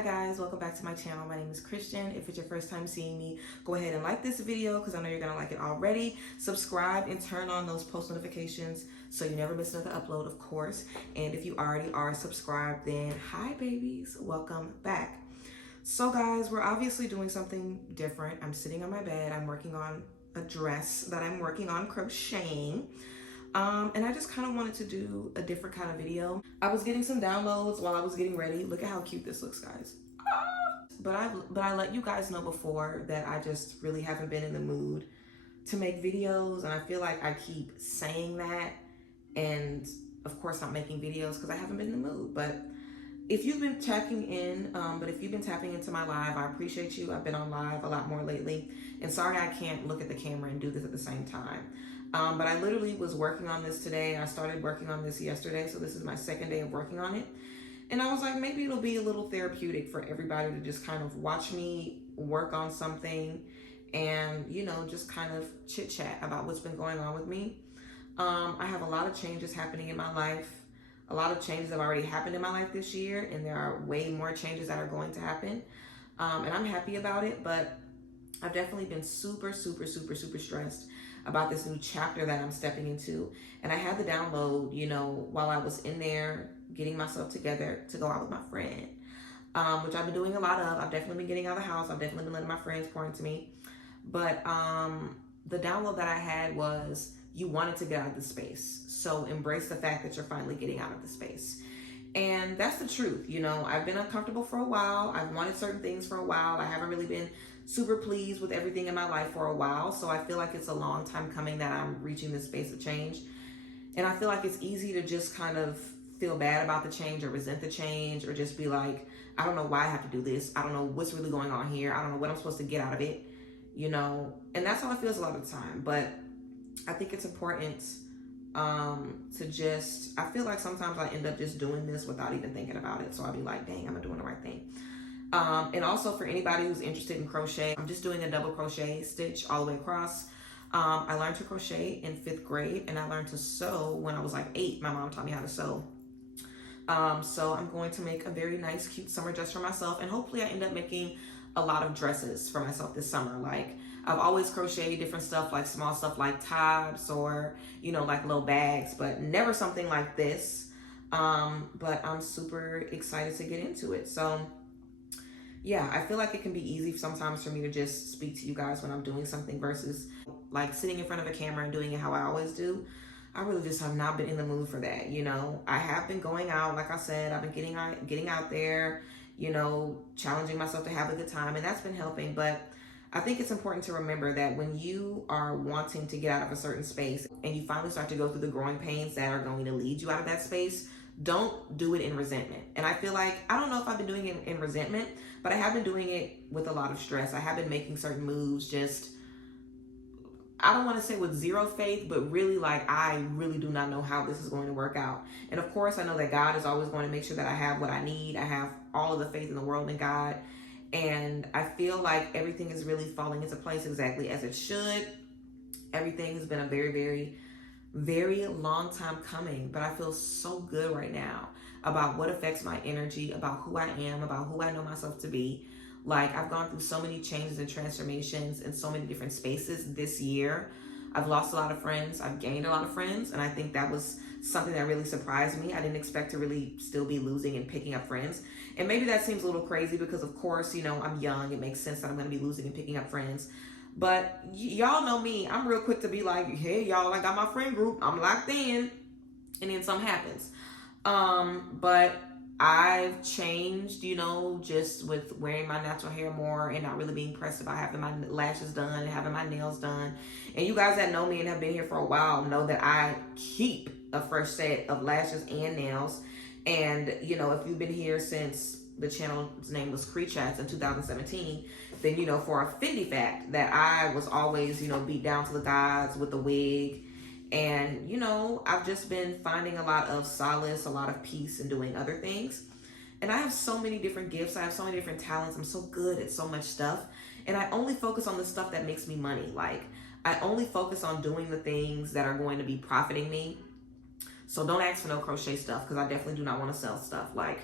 Hi guys, welcome back to my channel. My name is Christian. If it's your first time seeing me, go ahead and like this video because I know you're gonna like it already. Subscribe and turn on those post notifications so you never miss another upload, of course. And if you already are subscribed, then hi babies, welcome back. So guys, we're obviously doing something different. I'm sitting on my bed. I'm working on a dress that I'm working on crocheting. And I just kind of wanted to do a different kind of video. I was getting some downloads while I was getting ready. Look at how cute this looks, guys. But I let you guys know before that I just really haven't been in the mood to make videos, and I feel like I keep saying that and of course not making videos because I haven't been in the mood. But if you've been tapping into my live, I appreciate you. I've been on live a lot more lately, and sorry I can't look at the camera and do this at the same time. But I literally was working on this today. I started working on this yesterday, so this is my second day of working on it. And I was like, maybe it'll be a little therapeutic for everybody to just kind of watch me work on something and, you know, just kind of chit chat about what's been going on with me. I have a lot of changes happening in my life. A lot of changes have already happened in my life this year, and there are way more changes that are going to happen. And I'm happy about it, but I've definitely been super stressed about this new chapter that I'm stepping into. And I had the download, you know, while I was in there getting myself together to go out with my friend, which I've been doing a lot of. I've definitely been getting out of the house. I've definitely been letting my friends pour into me. But the download that I had was, you wanted to get out of the space. So embrace the fact that you're finally getting out of the space. And that's the truth. You know, I've been uncomfortable for a while. I've wanted certain things for a while. I haven't really been super pleased with everything in my life for a while. So I feel like it's a long time coming that I'm reaching this space of change. And I feel like it's easy to just kind of feel bad about the change or resent the change, or just be like, I don't know why I have to do this. I don't know what's really going on here. I don't know what I'm supposed to get out of it, you know? And that's how it feels a lot of the time. But I think it's important to just, I feel like sometimes I end up just doing this without even thinking about it. So I'll be like, dang, am I doing the right thing? And also for anybody who's interested in crochet, I'm just doing a double crochet stitch all the way across. I learned to crochet in 5th grade, and I learned to sew when I was like 8. My mom taught me how to sew. So I'm going to make a very nice, cute summer dress for myself, and hopefully I end up making a lot of dresses for myself this summer. Like, I've always crocheted different stuff, like small stuff like tops or, you know, like little bags, but never something like this. But I'm super excited to get into it. So yeah, I feel like it can be easy sometimes for me to just speak to you guys when I'm doing something versus like sitting in front of a camera and doing it how I always do. I really just have not been in the mood for that, you know. I have been going out, like I said, I've been getting out there, you know, challenging myself to have a good time, and that's been helping. But I think it's important to remember that when you are wanting to get out of a certain space and you finally start to go through the growing pains that are going to lead you out of that space, don't do it in resentment. And I feel like, I don't know if I've been doing it in resentment, but I have been doing it with a lot of stress. I have been making certain moves just, I don't want to say with zero faith, but really like, I really do not know how this is going to work out. And of course, I know that God is always going to make sure that I have what I need. I have all of the faith in the world in God. And I feel like everything is really falling into place exactly as it should. Everything has been a very long time coming, but I feel so good right now about what affects my energy, about who I am, about who I know myself to be. Like, I've gone through so many changes and transformations in so many different spaces this year. I've lost a lot of friends. I've gained a lot of friends. And I think that was something that really surprised me. I didn't expect to really still be losing and picking up friends. And maybe that seems a little crazy because, of course, you know, I'm young. It makes sense that I'm going to be losing and picking up friends. But y'all know me. I'm real quick to be like, hey, y'all, I got my friend group. I'm locked in. And then something happens. But I've changed, you know, just with wearing my natural hair more and not really being pressed about having my lashes done and having my nails done. And you guys that know me and have been here for a while know that I keep a fresh set of lashes and nails. And, you know, if you've been here since the channel's name was Crochet in 2017, then you know for a Fendi fact that I was always, you know, beat down to the gods with the wig. And, you know, I've just been finding a lot of solace, a lot of peace in doing other things. And I have so many different gifts. I have so many different talents. I'm so good at so much stuff. And I only focus on the stuff that makes me money. Like, I only focus on doing the things that are going to be profiting me. So don't ask for no crochet stuff because I definitely do not want to sell stuff. Like,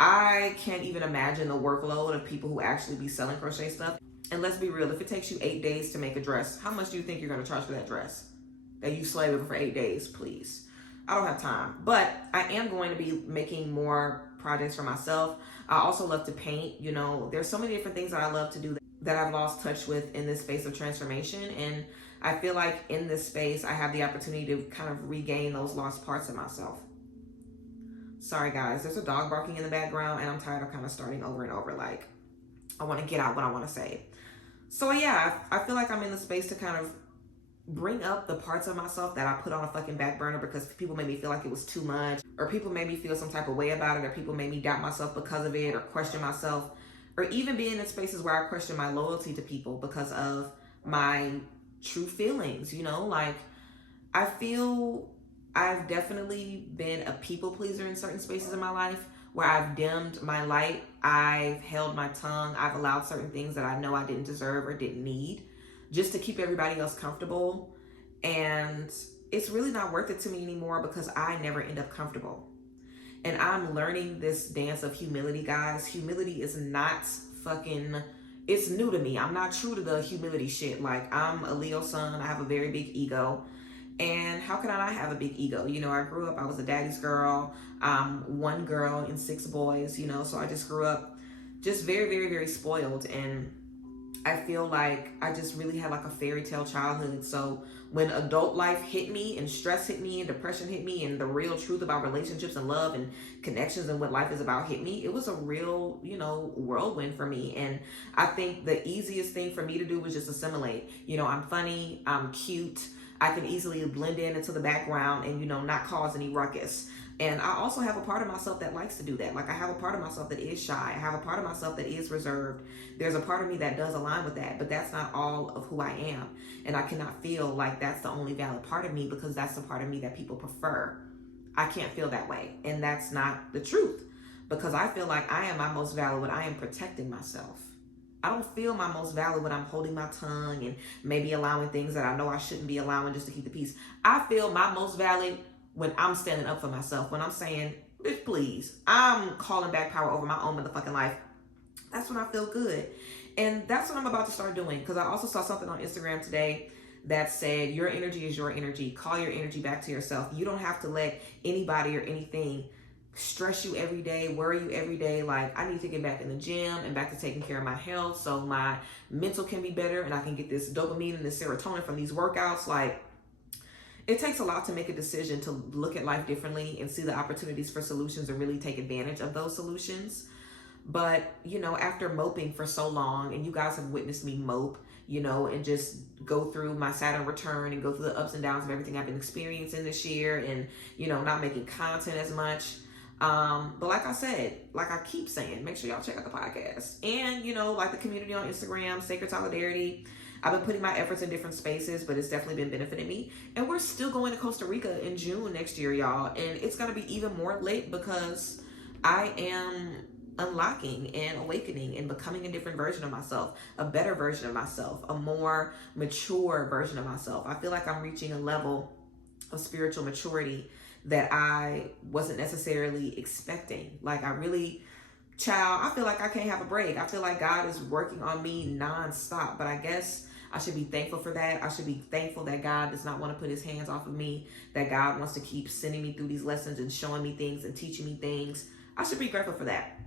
I can't even imagine the workload of people who actually be selling crochet stuff. And let's be real, if it takes you 8 days to make a dress, how much do you think you're going to charge for that dress that you slave over for 8 days? Please. I don't have time. But I am going to be making more projects for myself. I also love to paint. You know, there's so many different things that I love to do that I've lost touch with in this space of transformation. And I feel like in this space, I have the opportunity to kind of regain those lost parts of myself. Sorry guys, there's a dog barking in the background and I'm tired of kind of starting over and over. Like, I want to get out what I want to say. So yeah, I feel like I'm in the space to kind of bring up the parts of myself that I put on a fucking back burner because people made me feel like it was too much, or people made me feel some type of way about it, or people made me doubt myself because of it, or question myself, or even being in spaces where I question my loyalty to people because of my true feelings, you know? Like, I feel I've definitely been a people pleaser in certain spaces in my life where I've dimmed my light, I've held my tongue, I've allowed certain things that I know I didn't deserve or didn't need just to keep everybody else comfortable. And it's really not worth it to me anymore because I never end up comfortable. And I'm learning this dance of humility, guys. Humility is not fucking, it's new to me. I'm not true to the humility shit. Like, I'm a Leo sun, I have a very big ego. And how can I not have a big ego? You know, I grew up, I was a daddy's girl, one girl and 6 boys, you know, so I just grew up just very, very, very spoiled. And I feel like I just really had like a fairy tale childhood. So when adult life hit me and stress hit me and depression hit me and the real truth about relationships and love and connections and what life is about hit me, it was a real, you know, whirlwind for me. And I think the easiest thing for me to do was just assimilate. You know, I'm funny, I'm cute, I can easily blend in into the background and, you know, not cause any ruckus. And I also have a part of myself that likes to do that. Like, I have a part of myself that is shy. I have a part of myself that is reserved. There's a part of me that does align with that, but that's not all of who I am. And I cannot feel like that's the only valid part of me because that's the part of me that people prefer. I can't feel that way. And that's not the truth because I feel like I am my most valid when I am protecting myself. I don't feel my most valid when I'm holding my tongue and maybe allowing things that I know I shouldn't be allowing just to keep the peace. I feel my most valid when I'm standing up for myself, when I'm saying, bitch, please, I'm calling back power over my own motherfucking life. That's when I feel good. And that's what I'm about to start doing. Because I also saw something on Instagram today that said, your energy is your energy. Call your energy back to yourself. You don't have to let anybody or anything stress you every day, worry you every day. Like, I need to get back in the gym and back to taking care of my health so my mental can be better and I can get this dopamine and this serotonin from these workouts. Like, it takes a lot to make a decision to look at life differently and see the opportunities for solutions and really take advantage of those solutions. But, you know, after moping for so long, and you guys have witnessed me mope, you know, and just go through my Saturn return and go through the ups and downs of everything I've been experiencing this year and, you know, not making content as much. But like I said, like I keep saying, make sure y'all check out the podcast and, you know, like the community on Instagram, Sacred Solidarity. I've been putting my efforts in different spaces, but it's definitely been benefiting me. And we're still going to Costa Rica in June next year, y'all. And it's going to be even more lit because I am unlocking and awakening and becoming a different version of myself, a better version of myself, a more mature version of myself. I feel like I'm reaching a level of spiritual maturity that I wasn't necessarily expecting. Like, I really, child, I feel like I can't have a break. I feel like God is working on me nonstop, but I guess I should be thankful for that. I should be thankful that God does not want to put his hands off of me, that God wants to keep sending me through these lessons and showing me things and teaching me things. I should be grateful for that.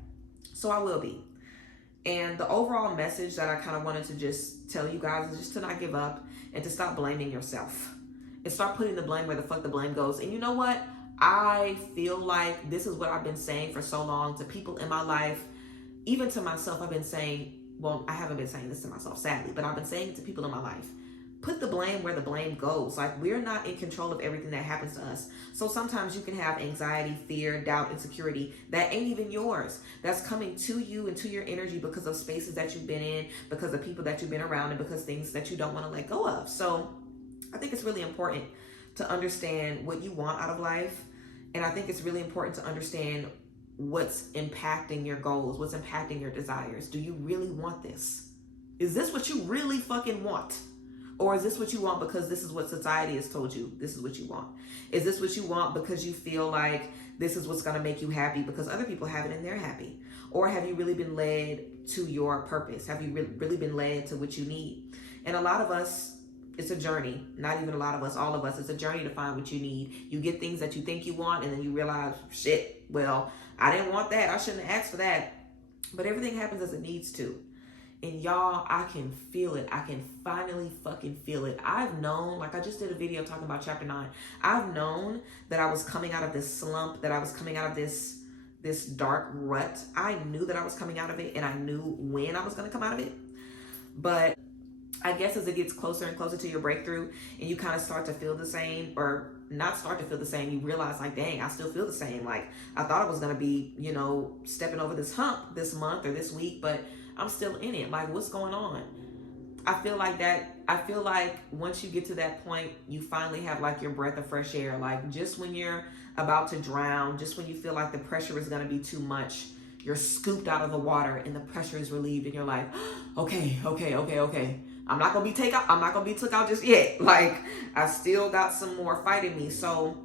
So I will be. And the overall message that I kind of wanted to just tell you guys is just to not give up and to stop blaming yourself and start putting the blame where the fuck the blame goes. And you know what? I feel like this is what I've been saying for so long to people in my life, even to myself. I've been saying, well, I haven't been saying this to myself, sadly, but I've been saying it to people in my life. Put the blame where the blame goes. Like, we're not in control of everything that happens to us. So sometimes you can have anxiety, fear, doubt, insecurity that ain't even yours. That's coming to you and to your energy because of spaces that you've been in, because of people that you've been around, and because things that you don't want to let go of. So I think it's really important to understand what you want out of life. And I think it's really important to understand what's impacting your goals, what's impacting your desires. Do you really want this? Is this what you really fucking want? Or is this what you want because this is what society has told you this is what you want? Is this what you want because you feel like this is what's going to make you happy because other people have it and they're happy? Or have you really been led to your purpose? Have you really been led to what you need? And a lot of us, it's a journey. Not even a lot of us, all of us, it's a journey to find what you need. You get things that you think you want and then you realize, shit, well, I didn't want that. I shouldn't have asked for that. But everything happens as it needs to. And y'all, I can feel it. I can finally fucking feel it. I've known, like I just did a video talking about chapter 9. I've known that I was coming out of this slump, that I was coming out of this dark rut. I knew that I was coming out of it and I knew when I was going to come out of it. But I guess as it gets closer and closer to your breakthrough and you kind of start to feel the same, or not start to feel the same, you realize like, dang, I still feel the same. Like I thought I was going to be, you know, stepping over this hump this month or this week, but I'm still in it. Like, what's going on? I feel like once you get to that point, you finally have like your breath of fresh air. Like just when you're about to drown, just when you feel like the pressure is going to be too much, you're scooped out of the water and the pressure is relieved and you're like, okay. I'm not going to be took out just yet. Like I still got some more fight in me. So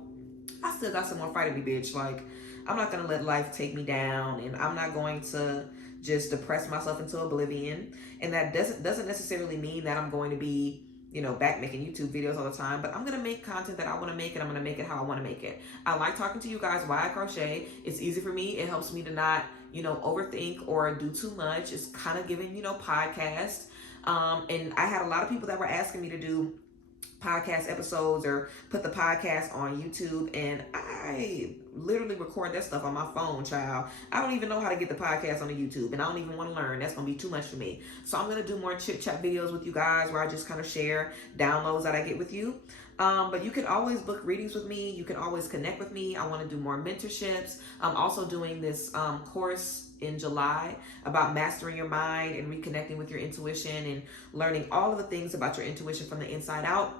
I still got some more fight in me, bitch. Like I'm not going to let life take me down, and I'm not going to just depress myself into oblivion. And that doesn't necessarily mean that I'm going to be, you know, back making YouTube videos all the time, but I'm going to make content that I want to make, and I'm going to make it how I want to make it. I like talking to you guys while I crochet. It's easy for me. It helps me to not, you know, overthink or do too much. It's kind of giving, you know, podcast. And I had a lot of people that were asking me to do podcast episodes or put the podcast on YouTube, and I literally record that stuff on my phone, child. I don't even know how to get the podcast on the YouTube, and I don't even want to learn. That's gonna be too much for me. So I'm gonna do more chit chat videos with you guys where I just kind of share downloads that I get with you. But you can always book readings with me. You can always connect with me. I want to do more mentorships. I'm also doing this course in July about mastering your mind and reconnecting with your intuition and learning all of the things about your intuition from the inside out.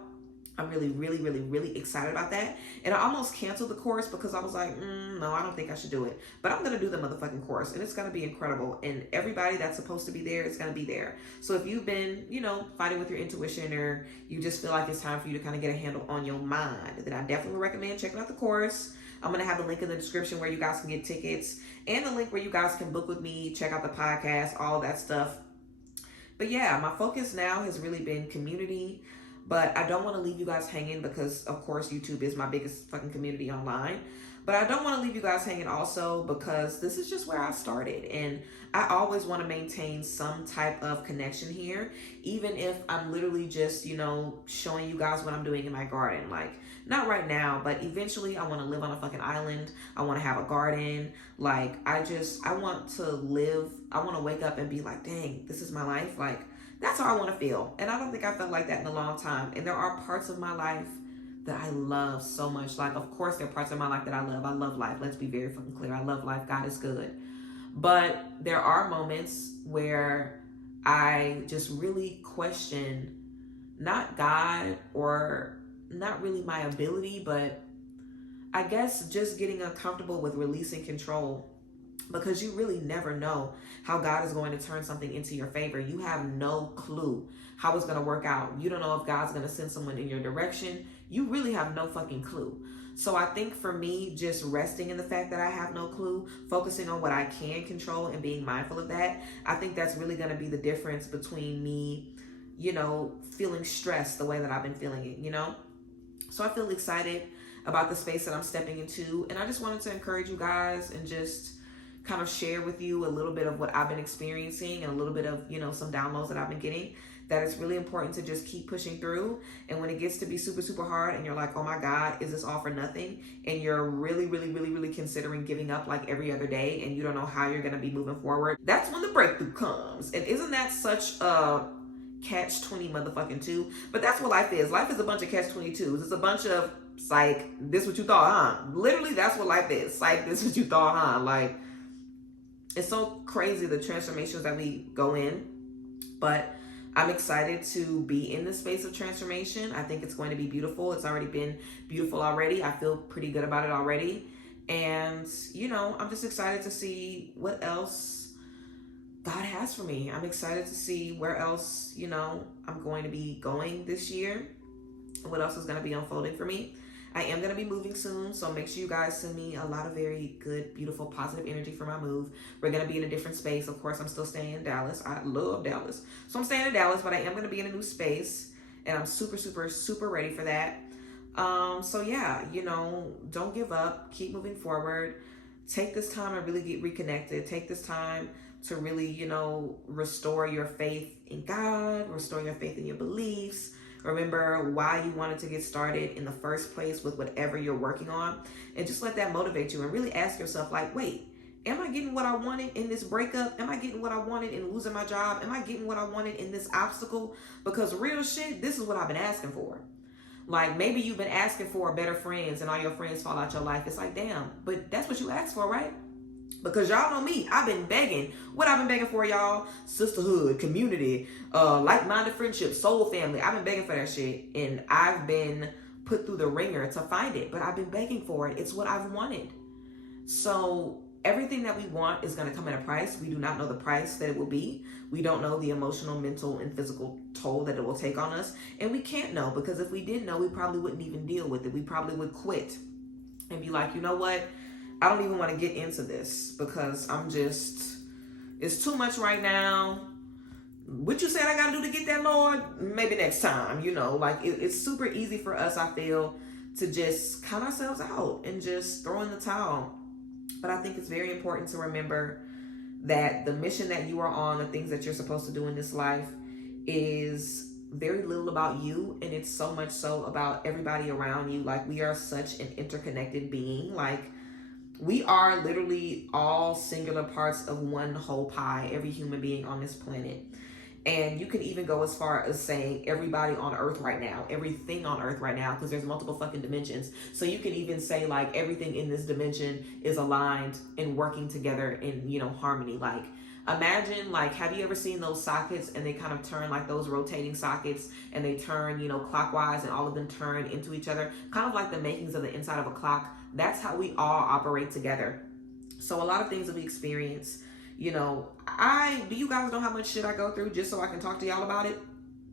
I'm really excited about that. And I almost canceled the course because I was like, no, I don't think I should do it. But I'm going to do the motherfucking course, and it's going to be incredible. And everybody that's supposed to be there is going to be there. So if you've been, you know, fighting with your intuition, or you just feel like it's time for you to kind of get a handle on your mind, then I definitely recommend checking out the course. I'm going to have the link in the description where you guys can get tickets, and the link where you guys can book with me, check out the podcast, all that stuff. But yeah, my focus now has really been community. But I don't want to leave you guys hanging because, of course, YouTube is my biggest fucking community online. But I don't want to leave you guys hanging also because this is just where I started. And I always want to maintain some type of connection here, even if I'm literally just, you know, showing you guys what I'm doing in my garden. Like, not right now, but eventually I want to live on a fucking island. I want to have a garden. Like, I want to live. I want to wake up and be like, dang, this is my life. Like, that's how I want to feel. And I don't think I felt like that in a long time. And there are parts of my life that I love so much. Like, of course, there are parts of my life that I love. I love life. Let's be very fucking clear. I love life. God is good. But there are moments where I just really question not God or not really my ability, but I guess just getting uncomfortable with releasing control. Because you really never know how God is going to turn something into your favor. You have no clue how it's going to work out. You don't know if God's going to send someone in your direction. You really have no fucking clue. So I think for me, just resting in the fact that I have no clue, focusing on what I can control and being mindful of that, I think that's really going to be the difference between me, you know, feeling stressed the way that I've been feeling it, you know? So I feel excited about the space that I'm stepping into. And I just wanted to encourage you guys and just kind of share with you a little bit of what I've been experiencing and a little bit of, you know, some downloads that I've been getting, that it's really important to just keep pushing through. And when it gets to be super hard and you're like, oh my God, is this all for nothing? And you're really considering giving up like every other day and you don't know how you're going to be moving forward, that's when the breakthrough comes. And isn't that such a catch-20 motherfucking 2? But that's what life is. Life is a bunch of catch-22s. It's a bunch of psych, this what you thought, huh? Literally, that's what life is. Psych, this what you thought, huh? Like, it's so crazy the transformations that we go in, but I'm excited to be in the space of transformation. I think it's going to be beautiful. It's already been beautiful already. I feel pretty good about it already. And, you know, I'm just excited to see what else God has for me. I'm excited to see where else, you know, I'm going to be going this year. What else is going to be unfolding for me. I am going to be moving soon, so make sure you guys send me a lot of very good, beautiful, positive energy for my move. We're going to be in a different space. Of course, I'm still staying in Dallas. I love Dallas. So I'm staying in Dallas, but I am going to be in a new space, and I'm super, super, super ready for that. So yeah, you know, don't give up. Keep moving forward. Take this time to really get reconnected. Take this time to really, you know, restore your faith in God, restore your faith in your beliefs. Remember why you wanted to get started in the first place with whatever you're working on, and just let that motivate you, and really ask yourself, like, wait, am I getting what I wanted in this breakup? Am I getting what I wanted in losing my job? Am I getting what I wanted in this obstacle? Because real shit, this is what I've been asking for. Like, maybe you've been asking for better friends and all your friends fall out your life. It's like, damn, but that's what you asked for, right? Because y'all know me, I've been begging. What I've been begging for, y'all? Sisterhood, community, like-minded friendship, soul family. I've been begging for that shit, and I've been put through the ringer to find it, but I've been begging for it. It's what I've wanted. So everything that we want is going to come at a price. We do not know the price that it will be. We don't know the emotional, mental, and physical toll that it will take on us. And we can't know, because if we did know, we probably wouldn't even deal with it. We probably would quit and be like, you know what? I don't even want to get into this because it's too much right now. What you said I got to do to get that, Lord? Maybe next time, you know, like it's super easy for us, I feel, to just count ourselves out and just throw in the towel. But I think it's very important to remember that the mission that you are on, the things that you're supposed to do in this life, is very little about you, and it's so much so about everybody around you. Like, we are such an interconnected being. Like, we are literally all singular parts of one whole pie, every human being on this planet. And you can even go as far as saying everybody on earth right now, everything on earth right now, because there's multiple fucking dimensions. So you can even say, like, everything in this dimension is aligned and working together in, you know, harmony. Like, imagine, like, have you ever seen those sockets and they kind of turn, like those rotating sockets, and they turn, you know, clockwise, and all of them turn into each other, kind of like the makings of the inside of a clock. That's how we all operate together. So a lot of things that we experience, you know, do you guys know how much shit I go through just so I can talk to y'all about it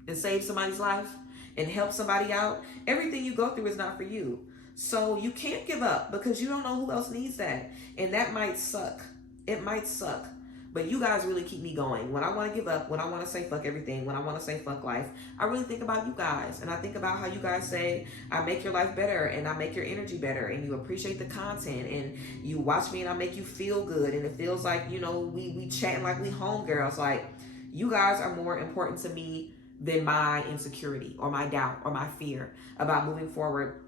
and save somebody's life and help somebody out? Everything you go through is not for you. So you can't give up, because you don't know who else needs that. And that might suck. It might suck. But you guys really keep me going. When I want to give up, when I want to say fuck everything, when I want to say fuck life, I really think about you guys. And I think about how you guys say, I make your life better, and I make your energy better, and you appreciate the content, and you watch me and I make you feel good. And it feels like, you know, we chatting like we homegirls. Like, you guys are more important to me than my insecurity or my doubt or my fear about moving forward.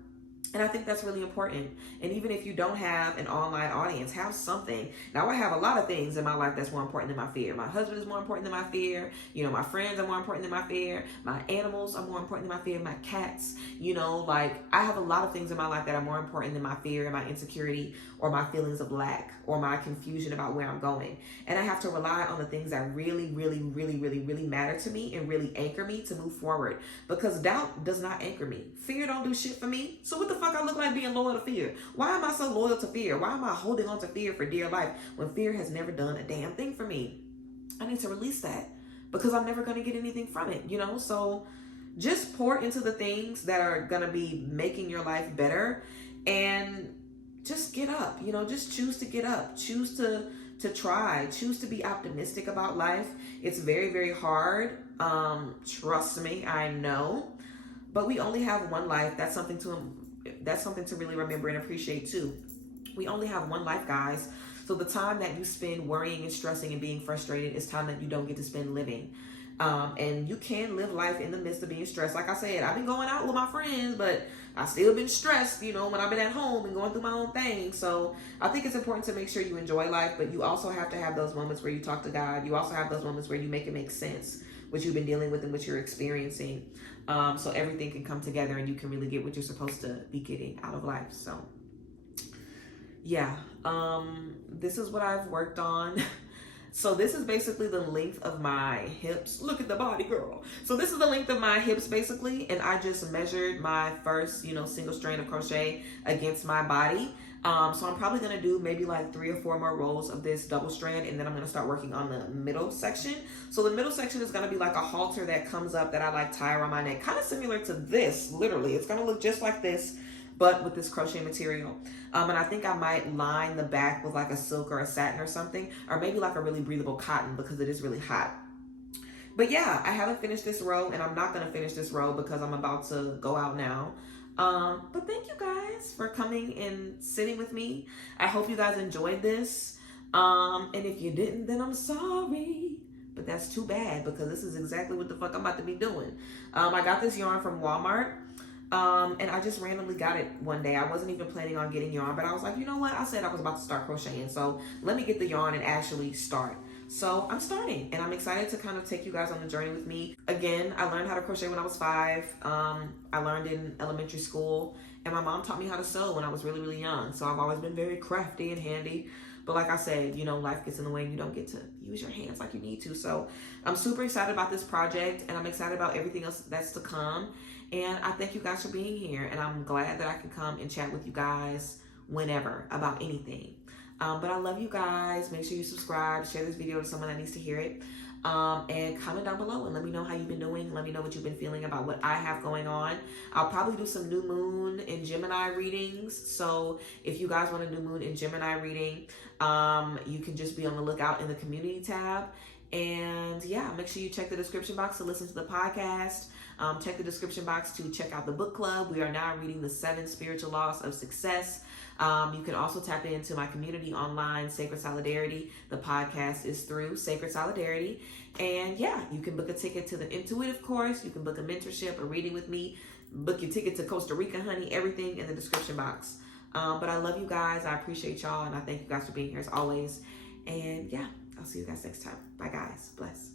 And I think that's really important. And even if you don't have an online audience, have something. Now, I have a lot of things in my life that's more important than my fear. My husband is more important than my fear. You know, my friends are more important than my fear. My animals are more important than my fear. My cats, you know, like, I have a lot of things in my life that are more important than my fear and my insecurity or my feelings of lack or my confusion about where I'm going. And I have to rely on the things that really, really, really, really, really matter to me and really anchor me to move forward. Because doubt does not anchor me. Fear don't do shit for me. So what the fuck I look like being loyal to fear? Why am I so loyal to fear? Why am I holding on to fear for dear life when fear has never done a damn thing for me? I need to release that, because I'm never going to get anything from it, you know? So just pour into the things that are going to be making your life better, and just get up, you know, just choose to get up, choose to try, choose to be optimistic about life. It's very, very hard. Trust me, I know, but we only have one life. That's something to really remember and appreciate too. We only have one life, guys. So the time that you spend worrying and stressing and being frustrated is time that you don't get to spend living. And you can live life in the midst of being stressed. Like I said, I've been going out with my friends, but I still been stressed, you know, when I've been at home and going through my own thing. So I think it's important to make sure you enjoy life, but you also have to have those moments where you talk to God. You also have those moments where you make it make sense, what you've been dealing with and what you're experiencing. So everything can come together and you can really get what you're supposed to be getting out of life. So yeah, this is what I've worked on. So this is basically the length of my hips. Look at the body, girl. So this is the length of my hips basically. And I just measured my first, you know, single strand of crochet against my body. So I'm probably going to do maybe like 3 or 4 more rows of this double strand, and then I'm going to start working on the middle section. So the middle section is going to be like a halter that comes up that I like tie around my neck, kind of similar to this. Literally, it's going to look just like this, but with this crochet material. And I think I might line the back with like a silk or a satin or something, or maybe like a really breathable cotton, because it is really hot. But yeah, I haven't finished this row, and I'm not going to finish this row because I'm about to go out now. But thank you guys for coming and sitting with me. I hope you guys enjoyed this. And if you didn't, then I'm sorry. But that's too bad, because this is exactly what the fuck I'm about to be doing. I got this yarn from Walmart. And I just randomly got it one day. I wasn't even planning on getting yarn, but I was like, you know what? I said I was about to start crocheting, so let me get the yarn and actually start. So I'm starting, and I'm excited to kind of take you guys on the journey with me. Again, I learned how to crochet when I was 5. I learned in elementary school, and my mom taught me how to sew when I was really, really young. So I've always been very crafty and handy. But like I said, you know, life gets in the way and you don't get to use your hands like you need to. So I'm super excited about this project, and I'm excited about everything else that's to come. And I thank you guys for being here, and I'm glad that I can come and chat with you guys whenever about anything. But I love you guys. Make sure you subscribe, share this video to someone that needs to hear it. And comment down below and let me know how you've been doing. Let me know what you've been feeling about what I have going on. I'll probably do some new moon and Gemini readings. So if you guys want a new moon and Gemini reading, you can just be on the lookout in the community tab. And yeah, make sure you check the description box to listen to the podcast. Check the description box to check out the book club. We are now reading The 7 Spiritual Laws of Success. You can also tap into my community online, Sacred Solidarity. The podcast is through Sacred Solidarity. And yeah, you can book a ticket to the Intuitive course. You can book a mentorship, a reading with me. Book your ticket to Costa Rica, honey. Everything in the description box. But I love you guys. I appreciate y'all. And I thank you guys for being here as always. And yeah, I'll see you guys next time. Bye, guys. Bless.